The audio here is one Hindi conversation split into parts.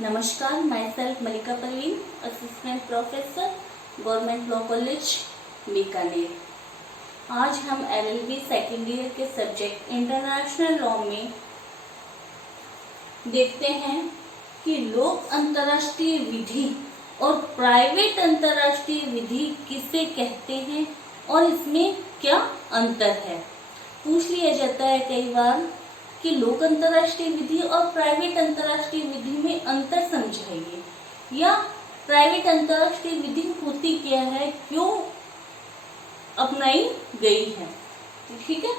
नमस्कार, myself Malika Parveen, assistant professor, government law college Bikaner. आज हम LLB सेकेंड ईयर के सब्जेक्ट इंटरनेशनल लॉ में देखते हैं कि लोक अंतर्राष्ट्रीय विधि और प्राइवेट अंतर्राष्ट्रीय विधि किसे कहते हैं और इसमें क्या अंतर है। पूछ लिया जाता है कई बार कि लोक अंतर्राष्ट्रीय विधि और प्राइवेट अंतर्राष्ट्रीय विधि में अंतर समझाइए, या प्राइवेट अंतर्राष्ट्रीय विधि होती क्या है, क्यों अपनाई गई है। ठीक है,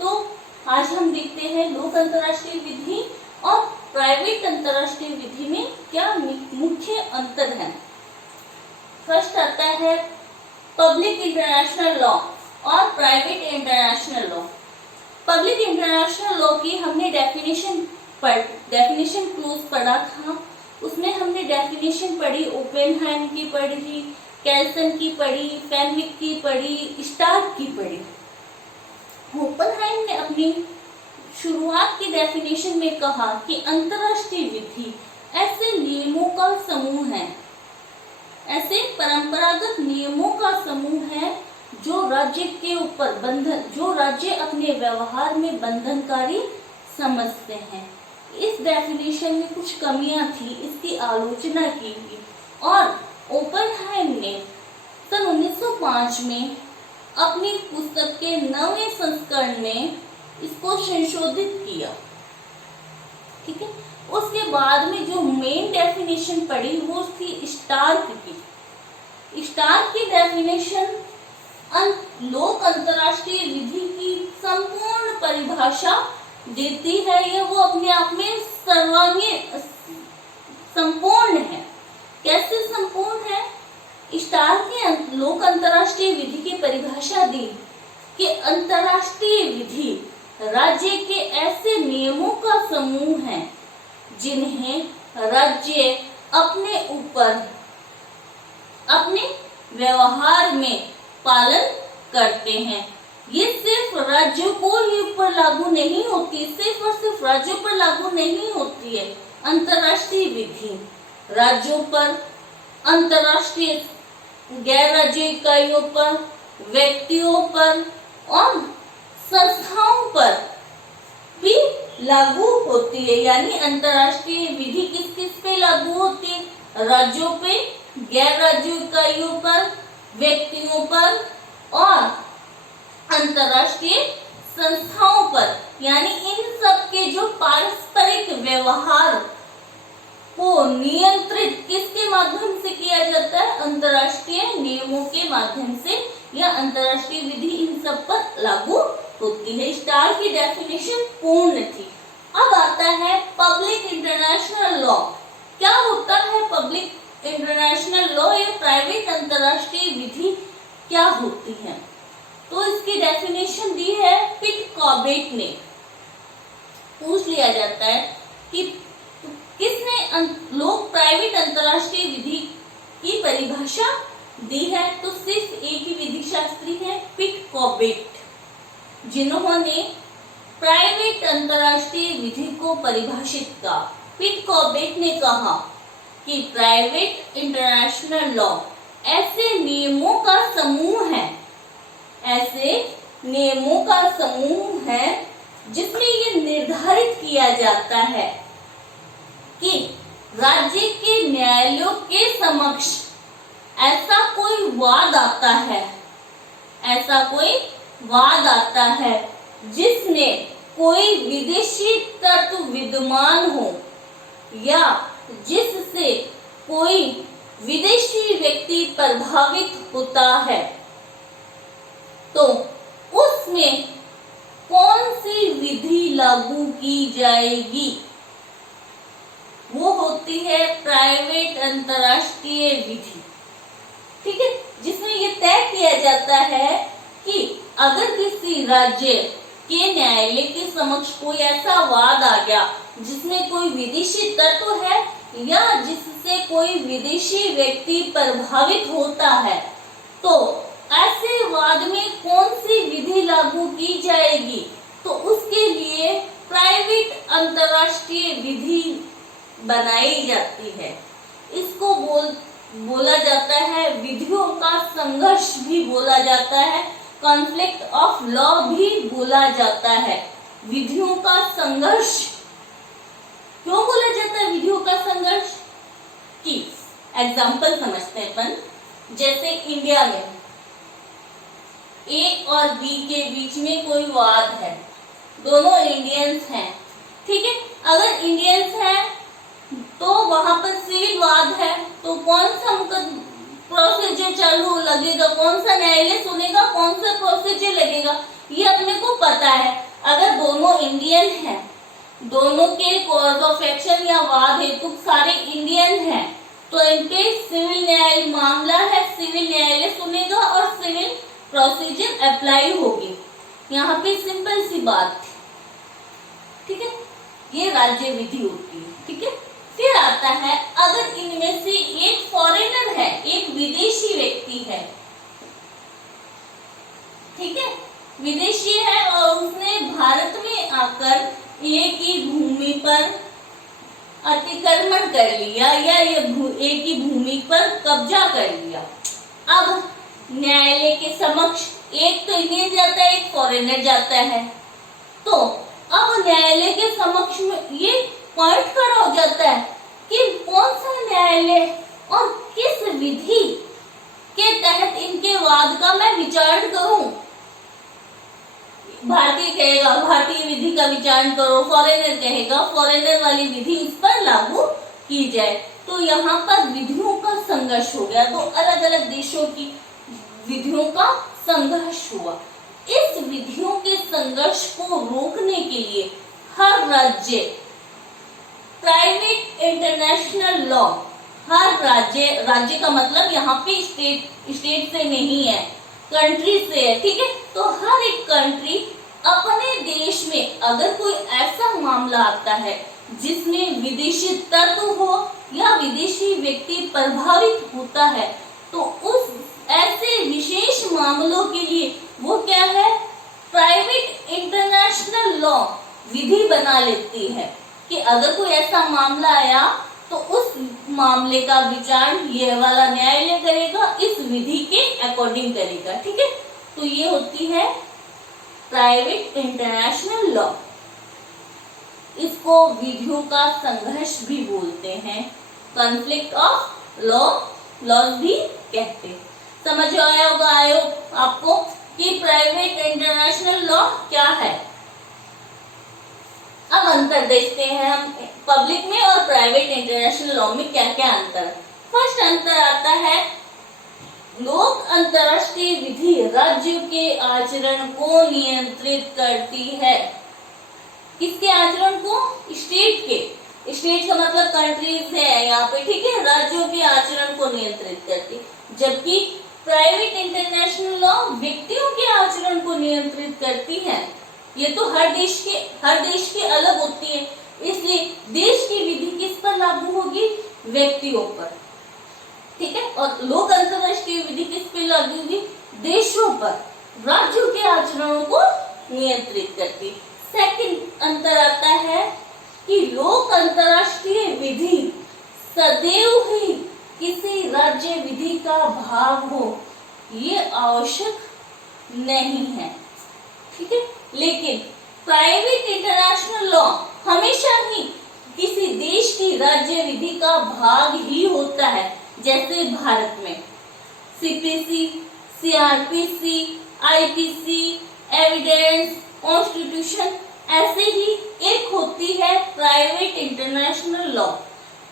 तो आज हम देखते हैं लोक अंतर्राष्ट्रीय विधि और प्राइवेट अंतर्राष्ट्रीय विधि में क्या मुख्य अंतर है। फर्स्ट आता है पब्लिक इंटरनेशनल लॉ और private international law. Public international law की हमने डेफिनेशन क्लोज पढ़ा था। उसमें हमने डेफिनेशन पढ़ी, ओपेनहाइम की पढ़ी, कैल्सन की पढ़ी, फेनविक की पढ़ी, स्टार्क की पढ़ी। ओपेनहाइम ने अपनी शुरुआत की डेफिनेशन में कहा कि अंतर्राष्ट्रीय विधि ऐसे नियमों का समूह है, ऐसे परंपरागत नियमों का समूह है जो राज्य के ऊपर जो राज्य अपने व्यवहार में बंधनकारी समझते हैं। इस डेफिनेशन में कुछ कमियां थी, इसकी आलोचना की गई और ओपेनहाइम ने सन 1905 में अपनी पुस्तक के 9वें संस्करण में इसको संशोधित किया। ठीक है, उसके बाद में जो मेन डेफिनेशन पढ़ी वो थी स्टार्क की। स्टार्क की डेफिनेशन लोक अंतर्राष्ट्रीय विधि की संपूर्ण परिभाषा देती है। यह वो अपने आप में सर्वांगीण संपूर्ण है। कैसे संपूर्ण है? स्टार्क ने लोक अंतर्राष्ट्रीय विधि की परिभाषा दी कि अंतर्राष्ट्रीय विधि राज्य के ऐसे नियमों का समूह है जिन्हें राज्य अपने ऊपर अपने व्यवहार में पालन करते हैं। ये सिर्फ राज्यों को ही ऊपर लागू नहीं होती, सिर्फ और सिर्फ राज्यों पर लागू नहीं होती है। अंतर्राष्ट्रीय विधि राज्यों पर, अंतर्राष्ट्रीय गैर राज्य इकाइयों पर, व्यक्तियों पर और संस्थाओं पर भी लागू होती है। यानी अंतर्राष्ट्रीय विधि किस किस पे लागू होती है? राज्यों पे, गैर राज्य इकाइयों पर, व्यक्तियों पर और अंतर्राष्ट्रीय संस्थाओं पर। यानी इन सब के जो पारस्परिक व्यवहार को नियंत्रित किसके माध्यम से किया जाता है? अंतर्राष्ट्रीय नियमों के माध्यम से, या अंतर्राष्ट्रीय विधि इन सब पर लागू होती है। स्टार की डेफिनेशन पूर्ण थी। अब आता है पब्लिक इंटरनेशनल लॉ। क्या होता है पब्लिक इंटरनेशनल लॉ या प्राइवेट अंतर्राष्ट्रीय विधि क्या होती है? तो इसकी डेफिनेशन दी है पिट-कॉबेट ने। पूछ लिया जाता है कि किसने लोक प्राइवेट अंतर्राष्ट्रीय विधि की परिभाषा दी है? तो सिर्फ एक ही विधि शास्त्री है, पिट-कॉबेट, जिन्होंने प्राइवेट अंतर्राष्ट्रीय विधि को परिभाषित किया। पिट-कॉबेट ने कहा कि प्राइवेट इंटरनेशनल लॉ ऐसे नियमों का समूह है, ऐसे नियमों का समूह है जिसमें ये निर्धारित किया जाता है कि राज्य के न्यायालयों के समक्ष ऐसा कोई वाद आता है जिसमें कोई विदेशी तत्व विद्यमान हो या जिससे कोई विदेशी व्यक्ति प्रभावित होता है, तो उसमें कौन सी विधि लागू की जाएगी? वो होती है प्राइवेट अंतर्राष्ट्रीय विधि। ठीक है, जिसमें ये तय किया जाता है कि अगर किसी राज्य के न्यायालय के समक्ष कोई ऐसा वाद आ गया जिसमें कोई विदेशी तत्व है या जिससे कोई विदेशी व्यक्ति प्रभावित होता है, तो ऐसे वाद में कौन सी विधि लागू की जाएगी? तो उसके लिए प्राइवेट अंतर्राष्ट्रीय विधि बनाई जाती है। इसको बोला जाता है विधियों का संघर्ष भी बोला जाता है, कॉन्फ्लिक्ट ऑफ लॉ भी बोला जाता है। विधियों का संघर्ष क्यों बोला जाता है? विधियों का संघर्ष की एग्जाम्पल समझते हैं अपन। जैसे इंडिया में ए और बी के बीच में कोई वाद है, दोनों इंडियंस हैं, ठीक है। अगर इंडियंस हैं तो वहां पर सिविल वाद है, तो कौन सा प्रोसीजर चालू लगेगा, कौन सा न्यायालय सुनेगा, कौन सा प्रोसीजर लगेगा, ये अपने को पता है। अगर दोनों इंडियन हैं, दोनों के कॉज ऑफ एक्शन या वाद हेतु सारे इंडियन हैं, तो इनके सिविल न्याय मामला है, सिविल न्यायालय सुनेगा और सिविल प्रोसीजर अप्लाई होगी। यहाँ पे सिंपल सी बात थी, ठीक है। ये राज्य विधि होती है, ठीक है। फिर आता है अगर इनमें से एक फॉरेनर है, एक विदेशी व्यक्ति है, ठीक है, विदेशी है और उसने भारत में आकर एक ही भूमि पर अतिक्रमण कर लिया या ये एक ही भूमि पर कब्जा कर लिया। अब न्यायालय के समक्ष एक तो इंडियन जाता है, एक फॉरेनर जाता है, तो अब न्यायालय के समक्ष में ये पॉइंट खड़ा हो जाता है कि कौन सा न्यायालय और किस विधि के तहत इनके वाद का मैं विचार करूं। भारतीय कहेगा भारतीय विधि का विचार करो, फॉरेनर कहेगा फॉरेनर वाली विधि इस पर लागू की जाए। तो यहाँ पर विधियों का संघर्ष हो गया, तो अलग अलग देशों की विधियों का संघर्ष हुआ। इस विधियों के संघर्ष को रोकने के लिए हर राज्य प्राइवेट इंटरनेशनल लॉ, हर राज्य का मतलब यहाँ पे स्टेट से नहीं है, कंट्री से है, ठीक है। तो हर एक कंट्री अपने देश में अगर कोई ऐसा मामला आता है जिसमें विदेशी तत्व हो या विदेशी व्यक्ति प्रभावित होता है, तो उस ऐसे विशेष मामलों के लिए वो क्या है, प्राइवेट इंटरनेशनल लॉ विधि बना लेती है कि अगर कोई ऐसा मामला आया तो उस मामले का विचार ये वाला न्यायालय करेगा, इस विधि के अकॉर्डिंग करेगा, ठीक है। तो ये होती है प्राइवेट इंटरनेशनल लॉ। इसको विधियों का संघर्ष भी बोलते हैं, कॉन्फ्लिक्ट ऑफ लॉज भी कहते हैं। समझ आया होगा आपको कि प्राइवेट इंटरनेशनल लॉ क्या है। अब अंतर देखते हैं हम पब्लिक में और प्राइवेट इंटरनेशनल लॉ में क्या क्या अंतर है। फर्स्ट अंतर आता है लोक अंतरराष्ट्रीय विधि राज्यों के आचरण को नियंत्रित करती है। किसके आचरण को? स्टेट के। स्टेट का मतलब कंट्रीज है यहाँ पे, ठीक है। राज्यों के आचरण को नियंत्रित करती, जबकि प्राइवेट इंटरनेशनल लॉ व्यक्तियों के आचरण को नियंत्रित करती है। ये तो हर देश की अलग होती है, इसलिए देश की विधि किस पर लागू होगी? व्यक्तियों पर, ठीक है। और लोक अंतरराष्ट्रीय विधि किस पर लागू होगी? देशों पर, राज्यों के आचरणों को नियंत्रित करती। सेकंड अंतर आता है कि लोक अंतरराष्ट्रीय विधि सदैव ही किसी राज्य विधि का भाग हो, ये आवश्यक नहीं है, ठीक है। लेकिन प्राइवेट इंटरनेशनल लॉ हमेशा ही किसी देश की राज्य विधि का भाग ही होता है। जैसे भारत में CPC, CrPC, IPC, evidence, constitution, ऐसे ही एक होती है प्राइवेट इंटरनेशनल लॉ।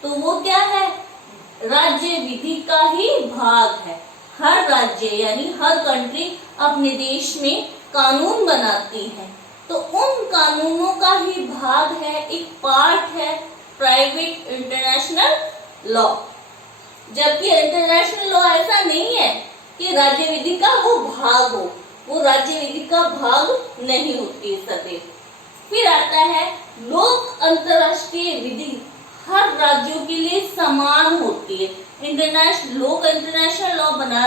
तो वो क्या है? राज्य विधि का ही भाग है। हर राज्य यानी हर कंट्री अपने देश में कानून बनाती है, तो उन कानूनों का ही भाग है, एक पार्ट है प्राइवेट इंटरनेशनल लॉ। जबकि इंटरनेशनल लॉ ऐसा नहीं है कि राज्य विधि का वो भाग हो, वो राज्य विधि का भाग नहीं होती सदैव। फिर आता है लोक अंतरराष्ट्रीय विधि हर राज्यों के लिए समान होती है। लोक इंटरनेशनल लॉ बना,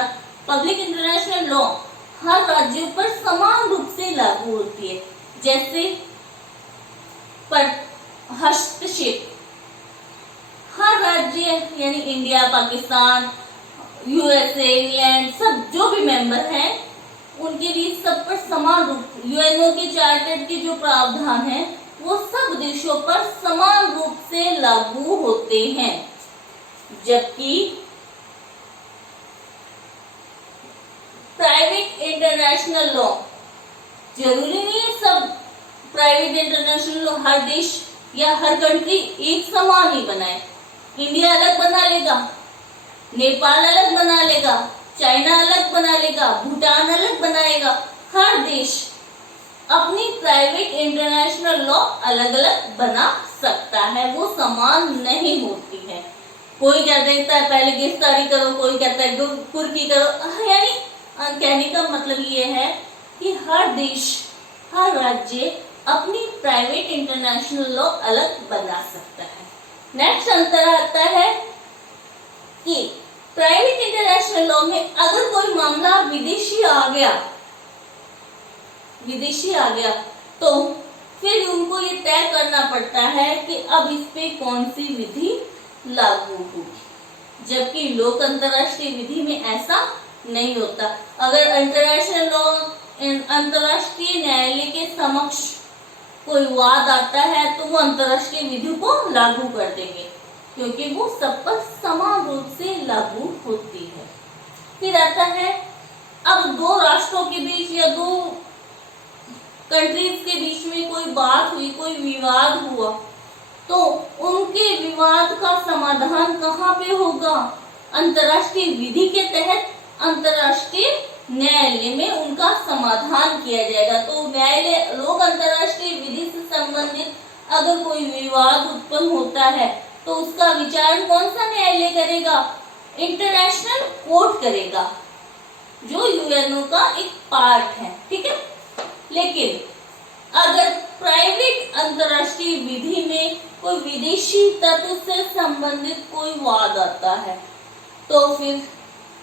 पब्लिक इंटरनेशनल लॉ हर राज्यों पर समान रूप से लागू होती है। जैसे हस्तक्षेप, है, यानी इंडिया, पाकिस्तान, यूएसए, इंग्लैंड, सब जो भी मेंबर हैं उनके बीच सब पर समान रूप, यूएनओ के चार्टर के जो प्रावधान है वो सब देशों पर समान रूप से लागू होते हैं। जबकि प्राइवेट इंटरनेशनल लॉ, जरूरी नहीं है सब प्राइवेट इंटरनेशनल लॉ हर देश या हर कंट्री एक समान ही बनाए। इंडिया अलग बना लेगा, नेपाल अलग बना लेगा, चाइना अलग बना लेगा, भूटान अलग बनाएगा। हर देश अपनी प्राइवेट इंटरनेशनल लॉ अलग अलग बना सकता है, वो समान नहीं होती है। कोई क्या देता है पहले गिरफ्तारी करो, कोई कहता है कुर्की करो। यानी कहने का मतलब ये है कि हर देश, हर राज्य अपनी प्राइवेट इंटरनेशनल लॉ अलग बना सकता है। नेक्स्ट अंतर आता है कि प्राइवेट इंटरनेशनल लॉ में अगर कोई मामला विदेशी आ गया तो फिर उनको ये तय करना पड़ता है कि अब इस पे कौन सी विधि लागू होगी। जबकि लोक अंतरराष्ट्रीय विधि में ऐसा नहीं होता। अगर अंतरराष्ट्रीय लॉ, अंतरराष्ट्रीय न्यायालय के समक्ष कोई वाद आता है तो वो अंतरराष्ट्रीय विधि को लागू कर देंगे, क्योंकि वो सब पर समान रूप से लागू होती है। फिर आता है, अब दो राष्ट्रों के बीच या दो कंट्रीज के बीच में कोई बात हुई, कोई विवाद हुआ, तो उनके विवाद का समाधान कहाँ पे होगा? अंतरराष्ट्रीय विधि के तहत अंतरराष्ट्रीय न्यायालय में उनका समाधान किया जाएगा। तो न्यायालय, लोक अंतरराष्ट्रीय विधि से संबंधित अगर कोई विवाद उत्पन्न होता है तो उसका विचार कौन सा न्यायालय करेगा? इंटरनेशनल कोर्ट करेगा, जो यूएनओ का एक पार्ट है। ठीक है। लेकिन अगर प्राइवेट अंतरराष्ट्रीय विधि में कोई विदेशी तत्व से संबंधित कोई वाद आता है तो फिर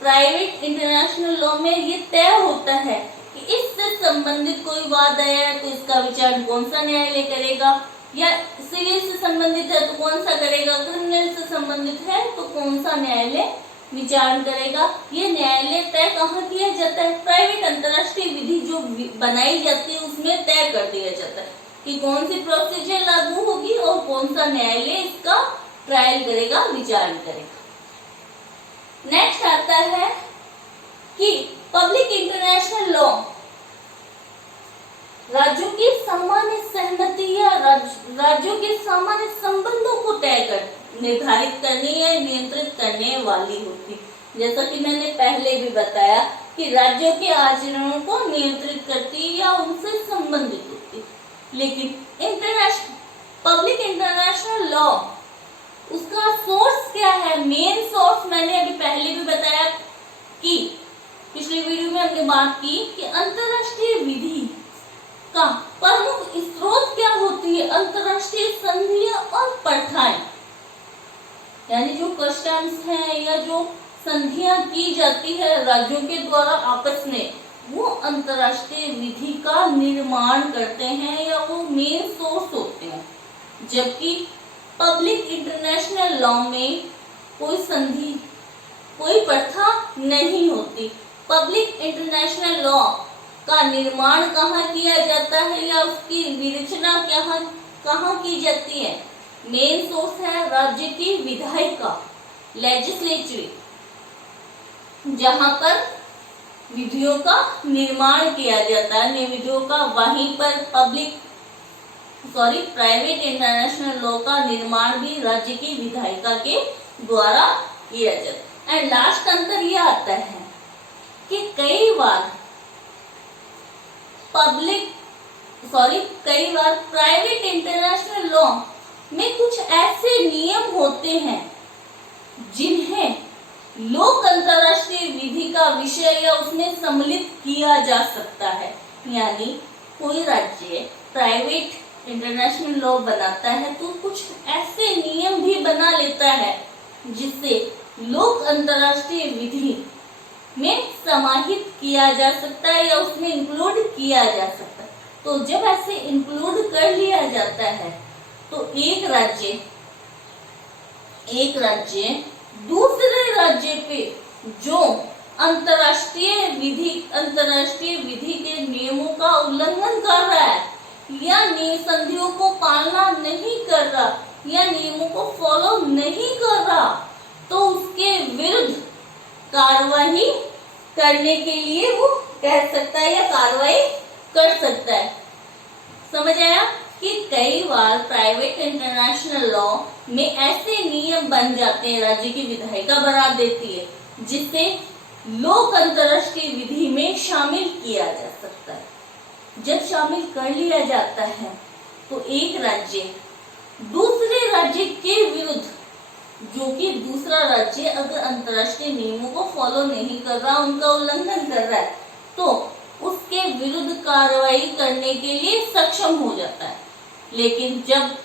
प्राइवेट इंटरनेशनल लॉ में ये तय होता है कि इससे संबंधित कोई वाद आया है तो इसका विचार कौन सा न्यायालय करेगा, या सिविल से संबंधित है तो कौन सा करेगा, क्रिमिनल से संबंधित है तो कौन सा न्यायालय विचार करेगा। ये न्यायालय तय कहाँ किया जाता है? प्राइवेट अंतरराष्ट्रीय विधि जो बनाई जाती है उसमें तय कर दिया जाता है कि कौन सी प्रोसीजर लागू होगी और कौन सा न्यायालय इसका ट्रायल करेगा, विचार करेगा। नेक्स्ट आता है कि पब्लिक इंटरनेशनल लॉ राज्यों की सामान्य सहमति या राज्यों के सामान्य संबंधों को तय कर निर्धारित करने या नियंत्रित करने वाली होती। जैसा कि मैंने पहले भी बताया कि राज्यों के आचरणों को नियंत्रित करती या उनसे संबंधित होती। लेकिन पब्लिक इंटरनेशनल लॉ, उसका सोर्स क्या है? मेन सोर्स मैंने अभी पहले भी बताया कि पिछले वीडियो में हमने बात की कि अंतरराष्ट्रीय विधि का प्रमुख स्रोत क्या होती है? अंतरराष्ट्रीय संधियां और प्रथाएं, यानी जो कस्टम्स हैं या जो संधियां की जाती है राज्यों के द्वारा आपस में, वो अंतरराष्ट्रीय विधि का निर्माण करते हैं या वो मेन सोर्स होते हैं। जबकि पब्लिक इंटरनेशनल लॉ में कोई संधि, कोई प्रथा नहीं होती। पब्लिक इंटरनेशनल लॉ का निर्माण कहाँ किया जाता है या उसकी विरचना कहाँ की जाती है? मेन सोर्स है राज्य की विधायिका, लेजिस्लेचर, जहां पर विधियों का निर्माण किया जाता है। विधियों का वहीं पर प्राइवेट इंटरनेशनल लॉ का निर्माण भी राज्य की विधायिका के द्वारा किया जाता है। एंड लास्ट अंतर यह आता है कि कई बार प्राइवेट इंटरनेशनल लॉ में कुछ ऐसे नियम होते हैं जिन्हें लोक अंतरराष्ट्रीय विधि का विषय या उसमें सम्मिलित किया जा सकता है। यानी कोई राज्य प्राइवेट इंटरनेशनल लॉ बनाता है तो कुछ ऐसे नियम भी बना लेता है जिससे लोक अंतरराष्ट्रीय विधि में समाहित किया जा सकता है या उसमें इंक्लूड किया जा सकता है। तो जब ऐसे इंक्लूड कर लिया जाता है तो एक राज्य एक राज्य दूसरे राज्य पे जो अंतर्राष्ट्रीय विधि के नियमों का उल्लंघन कर रहा है या संधियों को पालना नहीं कर रहा या नियमों को फॉलो नहीं कर रहा, तो उसके विरुद्ध कार्रवाई करने के लिए वो कह सकता है या कार्रवाई कर सकता है। समझ आया कि कई बार प्राइवेट इंटरनेशनल लॉ में ऐसे नियम बन जाते हैं, राज्य की विधायिका बना देती है, जिसे लोक अंतर्राष्ट्रीय विधि में शामिल किया जा सकता है। जब शामिल कर लिया जाता है तो एक राज्य दूसरे राज्य के विरुद्ध, जो कि दूसरा राज्य अगर अंतर्राष्ट्रीय नियमों को फॉलो नहीं कर रहा, उनका उल्लंघन कर रहा है, तो उसके विरुद्ध कार्रवाई करने के लिए सक्षम हो जाता है। लेकिन जब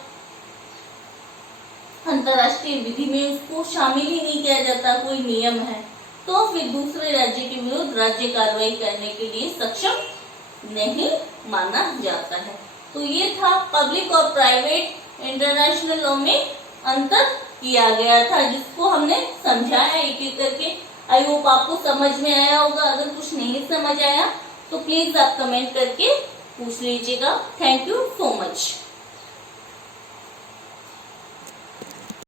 अंतर्राष्ट्रीय विधि में उसको शामिल ही नहीं किया जाता, कोई नियम है, तो फिर दूसरे राज्य के विरुद्ध राज्य कार्रवाई करने के लिए सक्षम नहीं माना जाता है। तो ये था पब्लिक और प्राइवेट इंटरनेशनल लॉ में अंतर किया गया था, जिसको हमने समझाया एक एक करके। आई होप आपको समझ में आया होगा। अगर कुछ नहीं समझ आया तो प्लीज आप कमेंट करके पूछ लीजिएगा। Thank you so much.